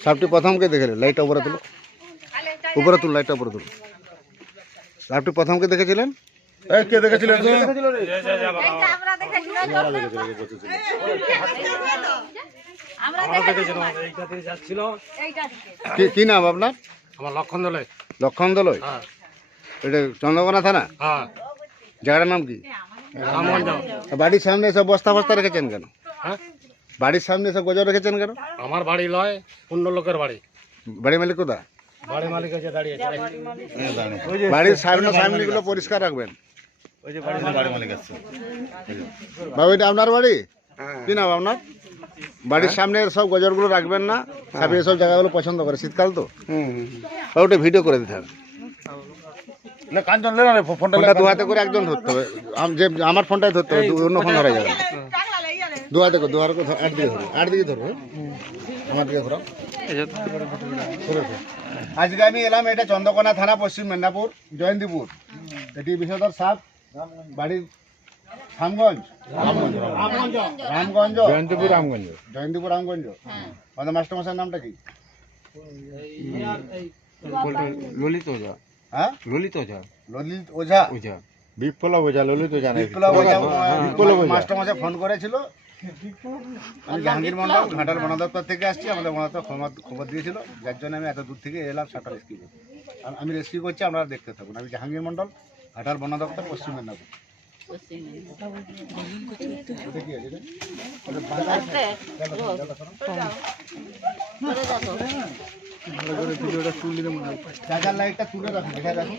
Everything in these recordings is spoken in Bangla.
সাপটি প্রথমকে দেখেলে লাইটটা উপরে তুলো। উপরে তুল লাইটটা উপরে তুল। সাপটি প্রথমকে দেখেছিলেন? কে দেখেছিলেন? কি কি নাম আপনার? আমার লক্ষণ দলে লক্ষণ দলই হ্যাঁ। এটা চন্দ্রকোনা থানা? হ্যাঁ। জায়গাটার নাম কি? বাড়ির সামনে এসব বস্তা বস্তা রেখেছেন কেন? হ্যাঁ? বাড়ির সামনে এসব গজর রেখেছেন কেন? আমার বাড়ি লয় অন্য লোকের বাড়ি। বাড়ি মালিক কোথা বাড়ি মালিক এসে দাঁড়িয়েছে। বাড়ির সামনে সামনেগুলো পরিষ্কার রাখবেন। বাবু এটা আপনার বাড়ি? কি নাম আপনার? বাড়ির সামনে সব গজরগুলো রাখবেন না। সাপে এসব জায়গাগুলো পছন্দ করে শীতকাল তো। বাবু ওটা ভিডিও করে দিতে হবে। না কাঞ্চন ফোনটা দু হাতে করে একজন ধরতে হবে। যে আমার ফোনটাই ধরতে হবে অন্য ফোন ধরা যাবে না দেখো হাতে করে দু হাতে করে ধর- আট দিকে ধরো আট দিকে ধরো আমার দিকে ধরো। আজকে আমি এলাম এটা চন্দ্রকোনা থানা পশ্চিম মেদিনীপুর জয়ন্তীপুর। এটি বিষধর সাপ বাড়ির রামগঞ্জ রামগঞ্জ জয়ন্তপুর রামগঞ্জ। জয়ন্তীপুর রামগঞ্জ। আমাদের মাস্টারমশাইয়ের নামটা কি? ললিত ওঝা। হ্যাঁ? ললিত ওঝা। ললিত ওঝা। ওঝা। বিপ্লব ওঝা ললিত ওঝা। বিপ্লব ওঝা বিপ্লব ওঝা। মাস্টারমশাই ফোন করেছিল। আমি জাহাঙ্গীর মন্ডল ঘাটাল বন দপ্তর থেকে আসছি আমাদের বন দপ্তর খবর খবর দিয়েছিল। যার জন্য আমি এত দূর থেকে এলাম সাপটা রেস্কিউ করতে। আর আমি রেস্কিউ করছি আপনারা দেখতে থাকুন। আমি জাহাঙ্গীর মন্ডল ঘাটাল বন দপ্তর পশ্চিম মেদিনীপুর। চার্জার লাইটটা তুলে রাখুন দেখে রাখুন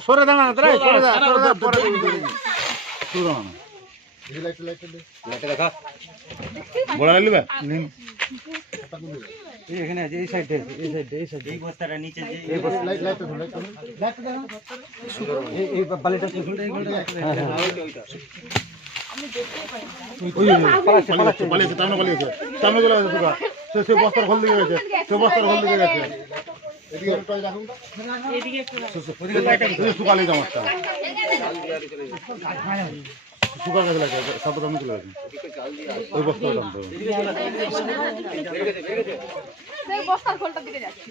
সরে দাঁড়া সরে দাঁড়া সরে দাঁড়া পরে সরে দাঁড়া না গেছে সে বস্তার খোল দিকে গেছে সে বস্তার খোল দিকে গেছে সুকালি জামাটা সুগার কাছে লাগে সাপের সামনে চলে গেছে ওই বস্তার দাম তো বস্তার খোলটার দিকে যাচ্ছি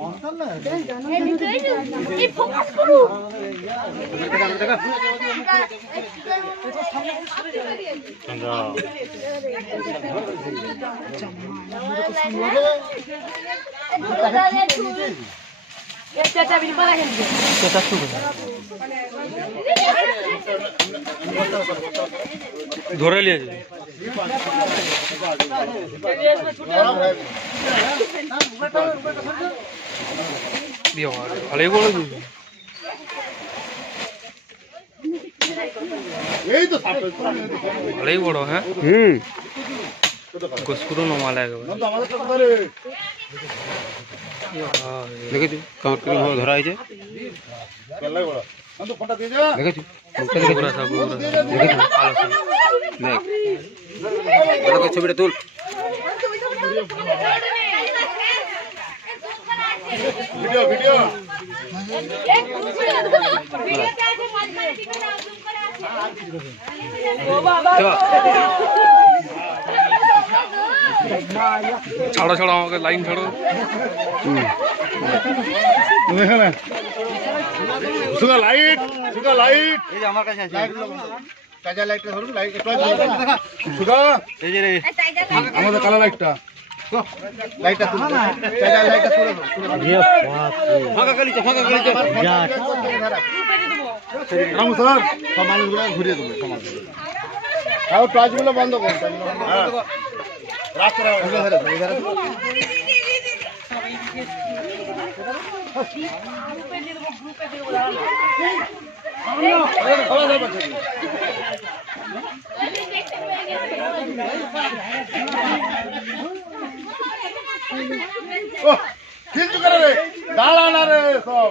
ওটা দেখো ধরে লিয়েছে দিয়ে ভালোই বলে দিবি এই তো সাপের ভালোই বড় হ্যাঁ হুম গোসপুরো নমাল একেবারে তো আমাদের তো ধরে দেখেছি কামড় করে ধরা হয়েছে কেলাই বড় তো ফোনটা দিয়ে যা দেখেছি পুরা সব পুরা দেখেছি কালো সব দেখ ছবিটা তুল ভিডিও ভিডিও ছাড়ো ছাড়ো আমাকে লাইন ছাড়ো। এখানে সুগা লাইট সুগা লাইট এই যে আমার কাছে আছে। লাইটটা ধরুন লাইট একটু সুগা এই যে আমাদের কালো লাইটটা লাইটটা তুলে লাইটটা তুলে দাও, ফাঁকা গালিতে ফাঁকা গালিতে রামু স্যার। সব মানুষগুলো ঘুরিয়ে দেবো আর টর্চগুলো বন্ধ করুন কিন্তু করে রে? দাঁড়া না রে সব।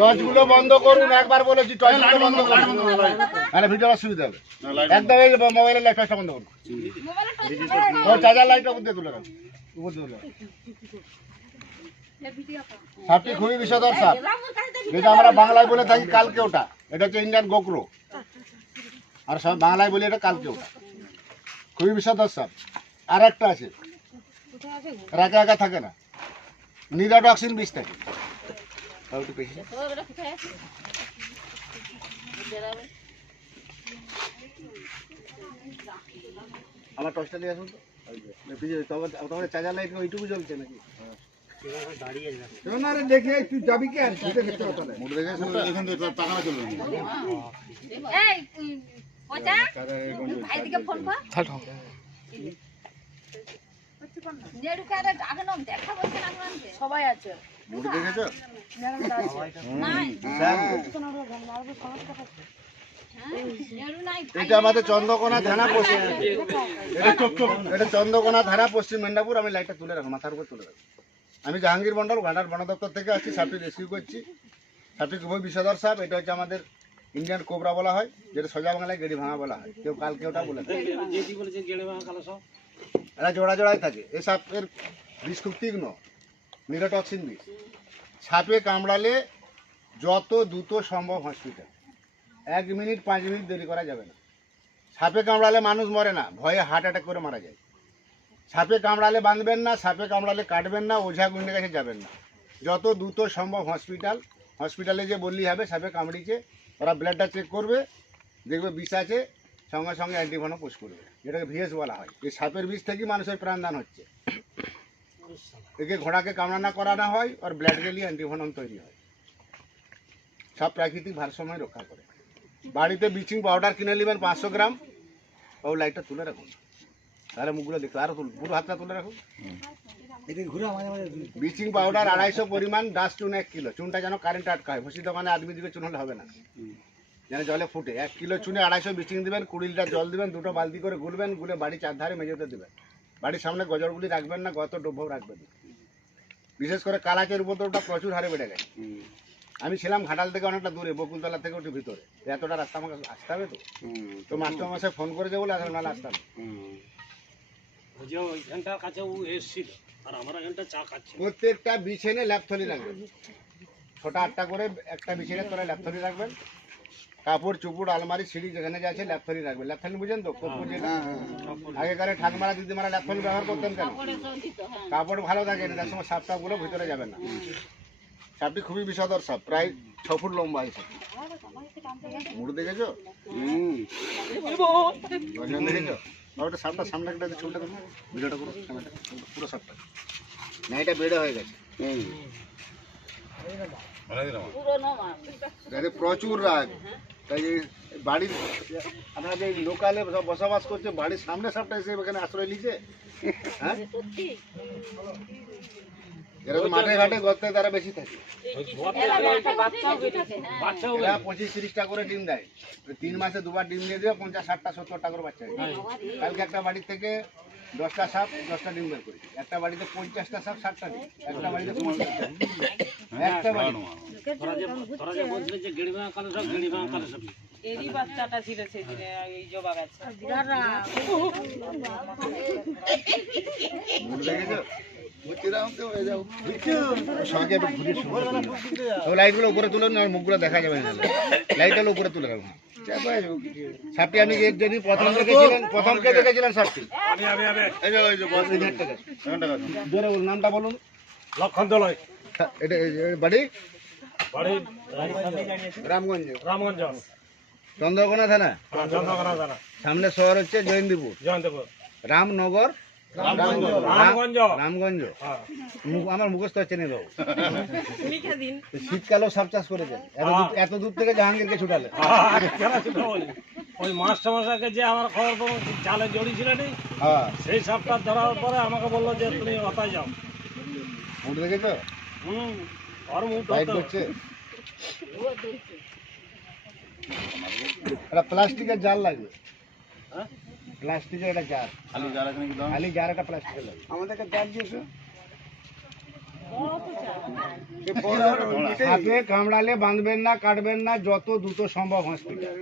টর্চগুলো বন্ধ করুন একবার বলেছি টর্চগুলো বন্ধ করুন। মানে ভিডিও সুবিধা হবে। একদম এই মোবাইলের লাইটটা বন্ধ করুন। ও চার্জার লাইটটা উপর দিয়ে তুলে রাখুন। উপর দিয়ে তুলে সাপটি খুবই বিষধর সাপ। যেটা আমরা বাংলায় বলে থাকি কালকে ওটা। এটা হচ্ছে ইন্ডিয়ান গোকরো আর সব বাংলায় বলি এটা কালকে ওটা। খুবই বিষধর সাপ। আর একটা আছে। একা একা থাকে না। নিরাটক্সিন বিষ থাকে। তাও একটু পেশি আমার টর্চটা নিয়ে আসুন তো। তোমার তোমার চার্জার লাইট ওইটুকু জ্বলছে নাকি? না রে দেখে তুই যাবি কি আর? টাকা চলবে না সবাই আছে। এটা আমাদের চন্দ্রকোনা থানা পশ্চিম। এটা চন্দ্রকোনা থানা পশ্চিম মেদিনীপুর। আমি লাইটটা তুলে রাখো মাথার উপর তুলে রাখো আমি জাহাঙ্গীর মন্ডল ঘাটার বন দপ্তর থেকে আসছি সাপটি রেস্কিউ করছি। সাপটি খুবই বিষধর সাপ এটা হচ্ছে আমাদের ইন্ডিয়ান কোবরা বলা হয় যেটা সোজা বাংলায় গেড়ি ভাঙা বলা হয়। কেউ কাল কেউটা বলে। এরা জোড়া জোড়ায় থাকে। এই সাপের বিষ খুব তীক্ষ্ণ নিরোটক্সিন বিষ সাপে কামড়ালে যত দ্রুত সম্ভব হসপিটাল এক মিনিট, পাঁচ মিনিট দেরি করা যাবে না। সাপে কামড়ালে মানুষ মরে না, ভয়ে হার্ট অ্যাটাক করে মারা যায়। সাপে কামড়ালে বাঁধবেন না সাপে কামড়ালে কাটবেন না, ওঝা গুন্ডের কাছে যাবেন না। যত দ্রুত সম্ভব হসপিটাল হসপিটালে যে বললি হবে সাপে কামড়িছে, ওরা ব্লাডটা চেক করবে, দেখবে বিষ আছে সঙ্গে সঙ্গে অ্যান্টিভেনো পুশ করবে। যেটাকে ভিএস বলা হয়। এই সাপের বিষ থেকেই মানুষের প্রাণদান হচ্ছে। একে ঘোড়াকে কামড়ানা করানো হয় আর ব্লাড গেলি অ্যান্টিভেনম তৈরি হয়। সব প্রাকৃতিক ভারসাম্য রক্ষা করে। বাড়িতে ব্লিচিং পাউডার কিনে নেবেন পাঁচশো গ্রাম। ও লাইটটা তুলে রাখুন। তাহলে মুখগুলো দেখতে আরও তুলুন পুরো হাতটা তুলে রাখুন। ব্লিচিং পাউডার আড়াইশো পরিমাণ ডাস্ট চুন এক কিলো। চুনটা যেন কারেন্ট আটকা হয় ভুসি দোকানে আদমি দিবে চুন হলে হবে না। যেন জলে ফুটে। এক কিলো চুনে আড়াইশো ব্লিচিং দিবেন কুড়ি লিটার জল দিবেন দুটো বালতি করে গুলবেন গুলে বাড়ি চারধারে মেঝেতে দেবেন। বাড়ির সামনে গজরগুলি রাখবেন না গত ডোভাও রাখবেন। বিশেষ করে কালাচের উপদ্রবটা প্রচুর হারে বেড়ে গেছে। আমি ছিলাম ঘাটাল থেকে অনেকটা দূরে বকুলতলা থেকে একটু ভিতরে। এতটা রাস্তা আমাকে আসতে হবে তো? তো মাস্টার মশাই ফোন করে যাব আসলে নাহলে ওইখানটার কাছে ও এসছিল আর আমরা এখানটা চা খাচ্ছি। প্রত্যেকটা বিছেনে ল্যাপথলি রাখবেন। ছোটা আটটা করে একটা বিছেনে তোরা ল্যাপথলি রাখবেন। কাপড় চুপুর আলমারি সিঁড়ি যেখানে যাচ্ছে আছে ল্যাপথলি রাখবেন ল্যাপথলি বুঝেন তো? কর্পূর যেটা আগেকারে ঠাকমারা দিদিমারা ল্যাপথলি ব্যবহার করতেন কেন? কাপড় ভালো থাকে না তার সময় সাপ টাপগুলো ভিতরে যাবে না। সাপটি খুবই বিষধর সাপ প্রায় ছ ফুট লম্বা এই সাপ মুড় দেখেছ? দেখেছ? ওটা সাপটা সামনে একটা চুলটা দেখো। ভিডিওটা করো পুরো সাপটা। না এটা বেড়ে হয়ে গেছে। এতে প্রচুর রাগ। তাই বাড়ির আপনারা যে লোকালে সব বসবাস করছে বাড়ির সামনে সাপটা এসে এখানে আশ্রয় নিচ্ছে হ্যাঁ? এরা তো মাঠে ঘাটে গর্তে তারা বেশি থাকে। এরা পঁচিশ তিরিশটা করে ডিম দেয়। তিন মাসে দুবার ডিম দিয়ে দেবে পঞ্চাশ ষাটটা সত্তরটা করে বাচ্চা কালকে একটা বাড়ির থেকে দশটা সাপ দশটা ডিম বের করি একটা বাড়িতে পঞ্চাশটা সাপ ষাটটা ডিম। একটা বাড়িতে একটা বাড়ি এরই বাচ্চাটা ছিল সেদিনে এই জবা গাছে? লাইটগুলো উপরে তুলে না মুখগুলো দেখা যাবে না লাইটগুলো উপরে তুলে রাখুন সাপটি আপনি যে- প্রথম দেখেছিলেন প্রথম কে দেখেছিলেন সাপটি নামটা বলুন এটা বাড়ি রামগঞ্জ চন্দ্রকোনা থানা চন্দ্রকোনা সামনে শহর হচ্ছে জয়ন্তীপুর জয়ন্তপুর রামনগর রামগঞ্জ। রামগঞ্জ। হ্যাঁ। মুখ- আমার মুখস্থ হচ্ছে না বাবু শীতকালেও সাপ চাষ করেছেন। এত দূর- থেকে জাহাঙ্গীরকে ছুটালে আর কেন সেটা বলি? ওই মাস্টার মশাইকে যে আমার খবর পাবো জালে জড়িয়েছিল নি? হ্যাঁ। সেই সাপটা ধরার পরে আমাকে বলল যে তুমি যাও। দেখেছ? হুম মুখ একটা প্লাস্টিকের জাল লাগবে। হ্যাঁ? প্লাস্টিকের একটা জার। খালি জার একটা প্লাস্টিকের লাগবে আমাদেরকে জার দিয়েছ? সাপে কামড়ালে বাঁধবেন না কাটবেন না যত দ্রুত সম্ভব হসপিটাল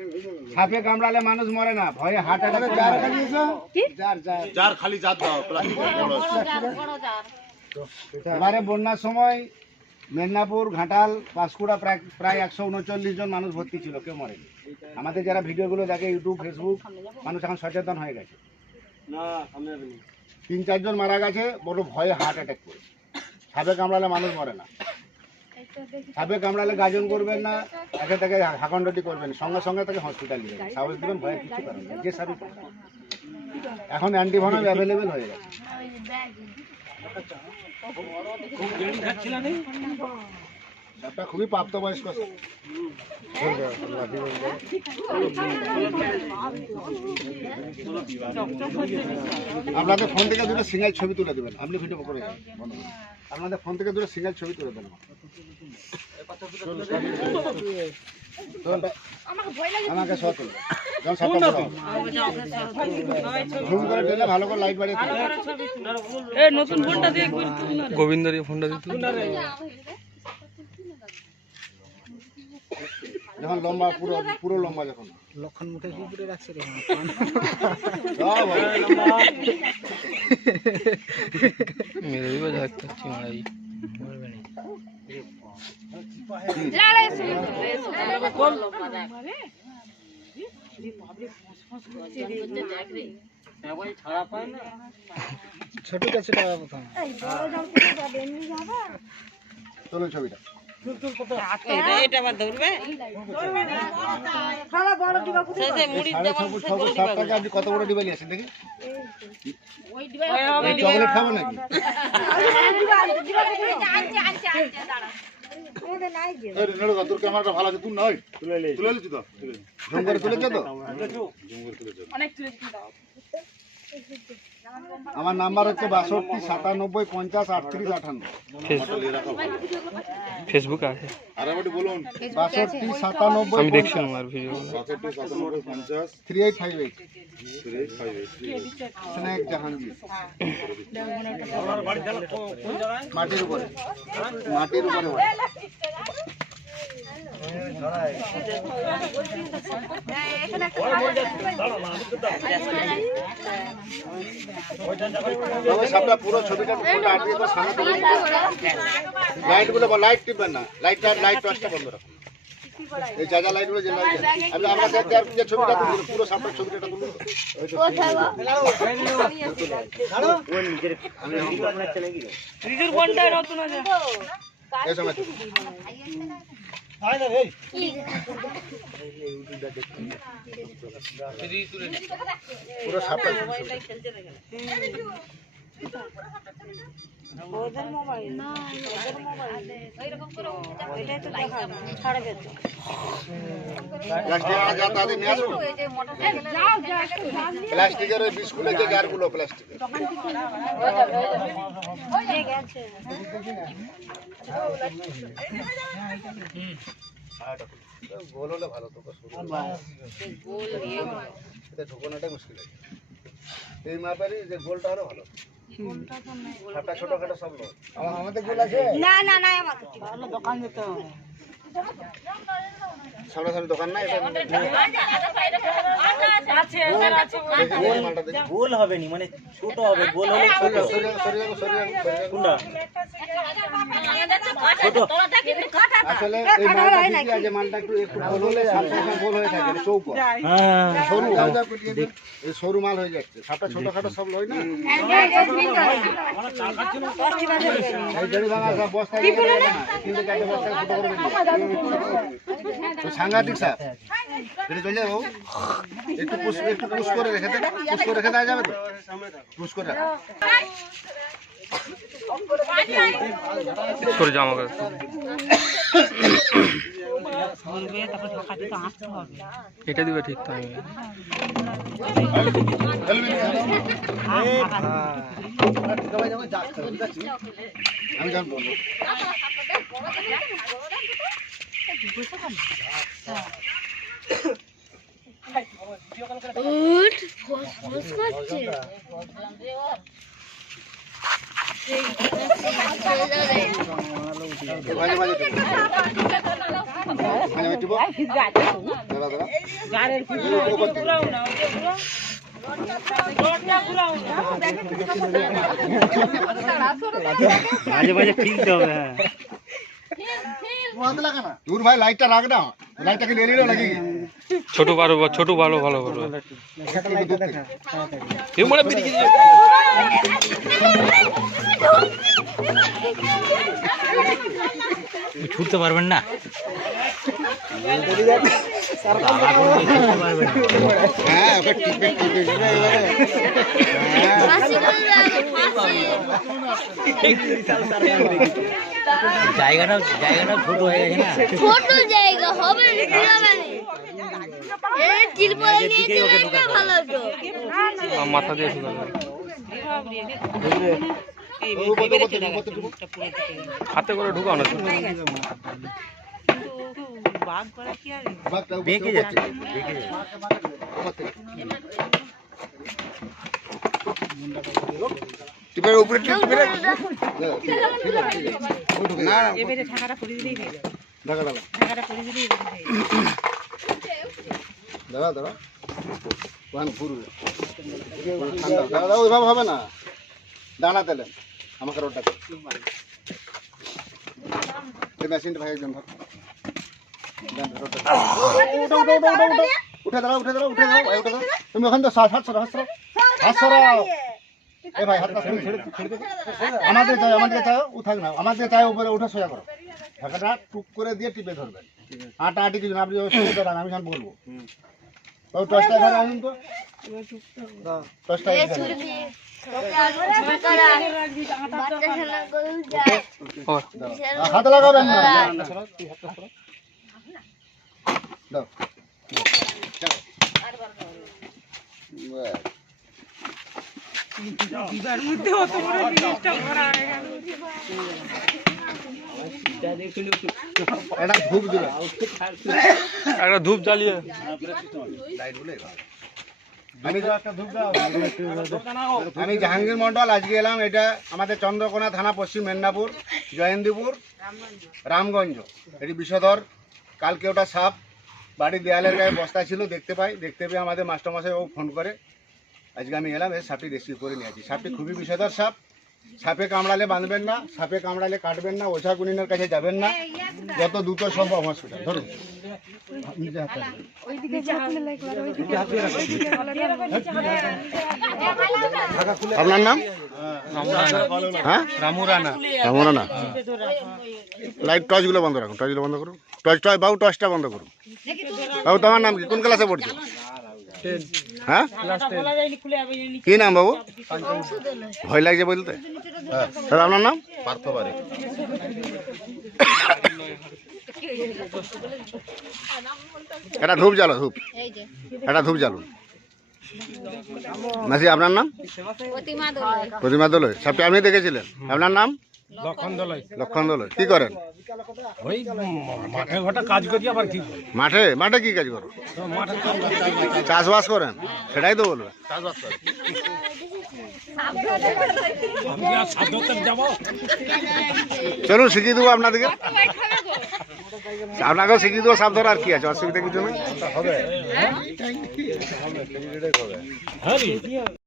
সাপে কামড়ালে মানুষ মরে না ভয়ে হার্ট অ্যাটাক জার জার খালি জাত দাও প্লাস্টিকের বড় বড় জার। এবারে বন্যার সময় মেদিনীপুর ঘাটাল পাঁশকুড়া প্রায় প্রায় একশো উনচল্লিশ জন মানুষ ভর্তি ছিল কেউ মরেনি। আমাদের যারা ভিডিওগুলো দেখে ইউটিউব ফেসবুক মানুষ এখন সচেতন হয়ে গেছে। তিন চারজন মারা গেছে বড় ভয়ে হার্ট অ্যাটাক করে সাপে কামড়ালে মানুষ মরে না। সাপে কামড়ালে গাজন করবেন না একে তাকে হাকন্ডটি করবেন সঙ্গে সঙ্গে তাকে হসপিটাল নিয়ে যাবেন। সাহস দেবেন ভয়ে কিছু করেন না যে সাপে এখন অ্যান্টিভনম অ্যাভেলেবেল হয়ে গেছে খুব গেড়ি খাচ্ছিল নি সাপটা খুবই প্রাপ্তবয়স্ক। আপনাদের ফোন থেকে দুটো সিঙ্গেল ছবি তুলে দেবেন। আপনি ভিডিও করে আপনাদের ফোন থেকে দুটো সিঙ্গেল ছবি তুলে দেবেন। আমাকে তুলবে দিলে ভালো করে লাইট বাড়িয়ে তুলবে। গোবিন্দ দিয়ে ফোনটা দিতে যখন লম্বা পুরো পুরো লম্বা যখন। লক্ষণ মুখে কি করে রাখছে মেরে দিবে ঝাড়তে হচ্ছে মারাই ছোট কাছে চলুন ছবিটা। কত বড় ডিবাই আছেন দেখি। চকলেট খাব নাকি? এই রে, নেড়ো, তোর ক্যামেরাটা ভালো আছে তুই নয় তুলে তুলে আমার নাম্বার হচ্ছে বাষট্টি সাতানব্বই পঞ্চাশ আটত্রিশ আটান্ন। ফেসবুকে আছে। বলুন। বাষট্টি সাতানব্বই আমি দেখছিলাম আর ভিডিও পঞ্চাশ। Three eight five eight. Jahangir. আমার মাটির উপরে। মাটির উপরে বাড়ি। পুরো ছবিটা লাইটগুলো লাইট টিপবেন না। লাইটটা লাইট টর্চটা বন্ধ রাখুন। এই যা যা লাইটগুলো যে লাইট আমি আমরা স্যার যার যে ছবিটা তুলুন পুরো সামনের ছবিটা তুলুন। ওই তো এই সময়। পুরো সাপটা প্লাস্টিক যা তাদের নিয়ে আসুন প্লাস্টিকের ওই বিস্কুটের যে জারগুলো প্লাস্টিকের। গোল হলে ভালো তো এটা ঢুকানোটাই মুশকিল আছে এই মাপেরই যে গোলটা হলে ভালো। না না না আমার দোকান যেতে হবে। সামনাসামনি দোকান না। গোল হবে নি মানে ছোট হবে গোল হলে কিন্তু আসলে এই মালটা আছে, মালটা একটু একটু গোল হলে গোল হয়ে থাকে, চৌকো। হ্যাঁ। সরু এই সরু মাল হয়ে যাচ্ছে। সাপটা ছোটখাটো সব লয় না? এই জড়ি ভাঙা সাংঘাতিক সাপ এটা চলে যাব একটু পুশ একটু পুশ করে রেখে দে। পুশ করে রেখে দেওয়া যাবে তো? পুশ করে সরে যা আমাকে। এটা দিবে ঠিক তো আমি আমি জানব। মাঝে মাঝে ফিলতে হবে হ্যাঁ। দূর ভাই লাইটটা রাখ না। লাইটটাকে নিয়ে নিলে নাকি? ছোট ভালো ছোট ভালো ভালো ভালো। এই মোড়ে বেরিয়ে ছুটতে পারবেন না। হ্যাঁ। জায়গাটা জায়গাটা ছোট হয়ে গেছে না ছোট জায়গা হবে মাথা দিয়ে। হাতে করে ঢুকাও না বাঘটা উপর বেঁকে থেকে, যাচ্ছে বেঁকে যাচ্ছে থেকে, উপর থেকে। টিপে উপরে টিপ, টিপে রাখ। ঠিক আছে, ঠিক আছে, ঠিক আছে। না, না, ঢাকা, ঢাকা। দাঁড়া, দাঁড়া। ওখানে ঘুরবে। ঠান্ডা, দাঁড়া, দাঁড়া, ওইভাবে হবে না দানা তেলেন আমাকে রোডটা এই মেশিনটা ভাই একজন রোডটা। উঠো, উঠো, উঠো, উঠো, উঠো। উঠে দাঁড়াও উঠে দাঁড়াও উঠে দাঁড়াও উঠে দাঁড়াও তুমি ওখান থেকে হাত সরাও হাত সরাও হাত সরাও এ ভাই হাতটা ছেড়ে আমাদের চাই আমাদের চাই উঠাক না আমাদের চাই উপরে উঠে সোজা করো ঢাকাটা টুক করে দিয়ে টিপে ধরবেন আটা আটি কিছু না আপনি দাঁড়ান আমি বলব ওই টসটা আসুন তো টসটা ও হাতে লাগাবেন না ধূপ একটা ধূপ জ্বালিয়ে। আমি আমি জাহাঙ্গীর মন্ডল আজকে এলাম এটা আমাদের চন্দ্রকোনা থানা পশ্চিম মেদিনীপুর জয়ন্তীপুর রামগঞ্জ। এটি বিষধর কালকে ওটা সাপ বাড়ির দেয়ালের গায়ে বস্তা ছিল, দেখতে পাই। দেখতে পেয়ে আমাদের মাস্টারমশাই ও ফোন করে, আজকে আমি এলাম, এই সাপটি রেস্কিউ করে নিয়ে আছি সাপটি খুবই বিষধর সাপ। সাপে কামড়ালে বাঁধবেন না, সাপে কামড়ালে কাটবেন না, ওঝা গুনিনের কাছে যাবেন না। যত দ্রুত সম্ভব হসপিটাল ধরুন। আপনার নাম? হ্যাঁ? রামু রানা লাইট টর্চগুলো বন্ধ রাখুন, টর্চগুলো বন্ধ করুন। টর্চ টর্চ, বাবু, টর্চটা বন্ধ করুন। বাবু, তোমার নাম কি? কোন ক্লাসে পড়ছো? হ্যাঁ? কি নাম বাবু? ভয় লাগছে বলতে? দাদা আপনার নাম? পার্থ বাড়ি এটা ধূপ জ্বালো ধূপ। এটা ধূপ জ্বালুন মাসি আপনার নাম? প্রতিমা দোলে। প্রতিমা দোলয় সাপটি আপনি দেখেছিলেন? আপনার নাম? লক্ষণ দলাই লক্ষণ দল কি করেন? ওই মাঠে ঘাটে কাজ করি আবার কি মাঠে? মাঠে কি কাজ করো। চাষবাস করেন? সেটাই তো বলবে। চলুন শিখিয়ে দেবো আপনাদেরকে। আপনাকেও শিখিয়ে দেবো সাপ ধরা আর কি আছে অসুবিধা কিছু নেই। হ্যাঁ।